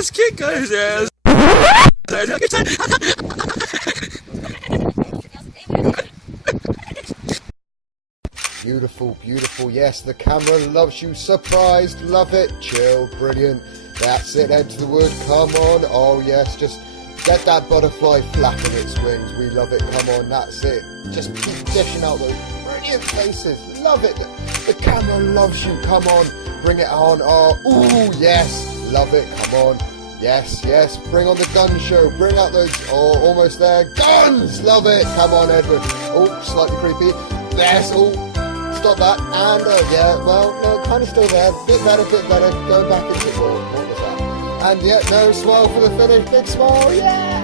yes, kickers, yes. Beautiful, beautiful. Yes, the camera loves you. Surprised, love it. Chill, brilliant. That's it. Enter the wood. Come on. Oh yes, just get that butterfly flapping its wings. We love it. Come on, that's it. Just keep dishing out those brilliant faces. Love it. The camera loves you. Come on, bring it on. Oh, ooh, yes, love it. Come on. Yes, yes, bring on the gun show. Bring out those, oh, almost there. Guns! Love it. Come on, Edward. Oh, slightly creepy. Yes, oh, stop that. And, yeah, well, no, kind of still there. Bit better, going back into, oh, what was that? And, yeah, no, smile for the finish. Big smile, yeah!